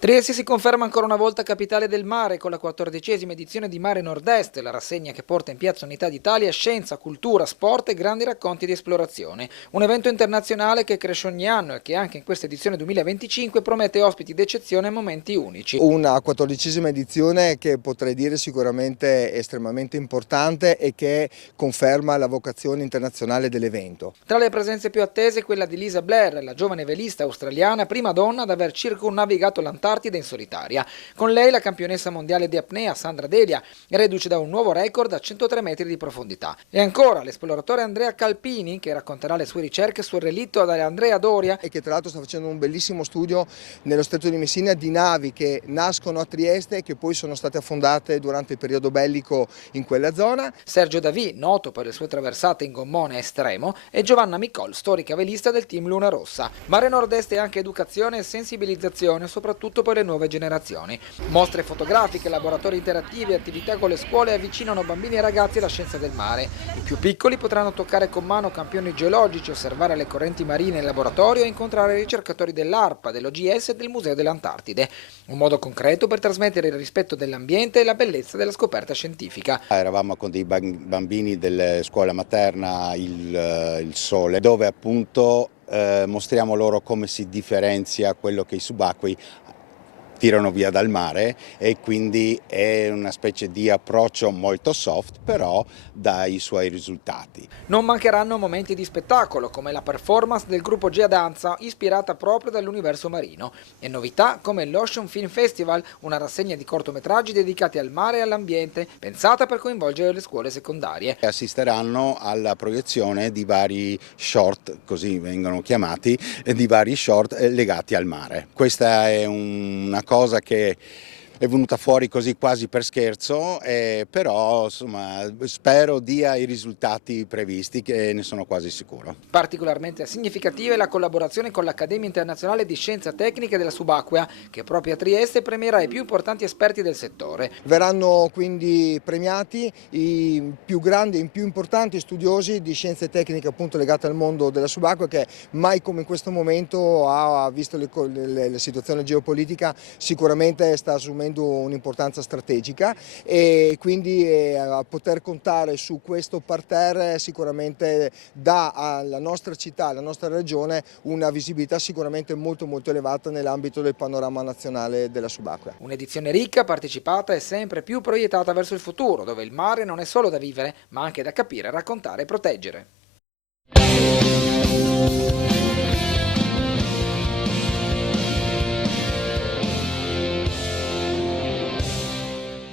Trieste si conferma ancora una volta capitale del mare con la 14ª edizione di Mare Nord-Est, la rassegna che porta in piazza Unità d'Italia scienza, cultura, sport e grandi racconti di esplorazione. Un evento internazionale che cresce ogni anno e che anche in questa edizione 2025 promette ospiti d'eccezione e momenti unici. Una 14ª edizione che potrei dire sicuramente estremamente importante e che conferma la vocazione internazionale dell'evento. Tra le presenze più attese quella di Lisa Blair, la giovane velista australiana, prima donna ad aver circumnavigato l'Antartide in solitaria. Con lei la campionessa mondiale di apnea Sandra Delia, reduce da un nuovo record a 103 metri di profondità. E ancora l'esploratore Andrea Calpini, che racconterà le sue ricerche sul relitto ad Andrea Doria e che tra l'altro sta facendo un bellissimo studio nello Stretto di Messina di navi che nascono a Trieste e che poi sono state affondate durante il periodo bellico in quella zona. Sergio Davì, noto per le sue traversate in gommone estremo, e Giovanna Micol, storica velista del team Luna Rossa. Mare Nord-Est è anche educazione e sensibilizzazione, soprattutto per le nuove generazioni. Mostre fotografiche, laboratori interattivi e attività con le scuole avvicinano bambini e ragazzi alla scienza del mare. I più piccoli potranno toccare con mano campioni geologici, osservare le correnti marine in laboratorio e incontrare ricercatori dell'ARPA, dell'OGS e del Museo dell'Antartide. Un modo concreto per trasmettere il rispetto dell'ambiente e la bellezza della scoperta scientifica. Eravamo con dei bambini della scuola materna il Sole, dove appunto mostriamo loro come si differenzia quello che i subacquei tirano via dal mare, e quindi è una specie di approccio molto soft, però dà i suoi risultati. Non mancheranno momenti di spettacolo come la performance del gruppo Gea Danza ispirata proprio dall'universo marino e novità come l'Ocean Film Festival, una rassegna di cortometraggi dedicati al mare e all'ambiente pensata per coinvolgere le scuole secondarie. Assisteranno alla proiezione di vari short, così vengono chiamati, di vari short legati al mare. Questa è una cosa che è venuta fuori così quasi per scherzo, però insomma, spero dia i risultati previsti, che ne sono quasi sicuro. Particolarmente significativa è la collaborazione con l'Accademia Internazionale di Scienza Tecnica della Subacquea, che proprio a Trieste premierà i più importanti esperti del settore. Verranno quindi premiati i più grandi e i più importanti studiosi di scienze tecniche appunto legate al mondo della subacquea, che mai come in questo momento ha visto la situazione geopolitica, sicuramente sta assumendo un'importanza strategica, e quindi a poter contare su questo parterre sicuramente dà alla nostra città, alla nostra regione, una visibilità sicuramente molto elevata nell'ambito del panorama nazionale della subacquea. Un'edizione ricca, partecipata e sempre più proiettata verso il futuro, dove il mare non è solo da vivere, ma anche da capire, raccontare e proteggere.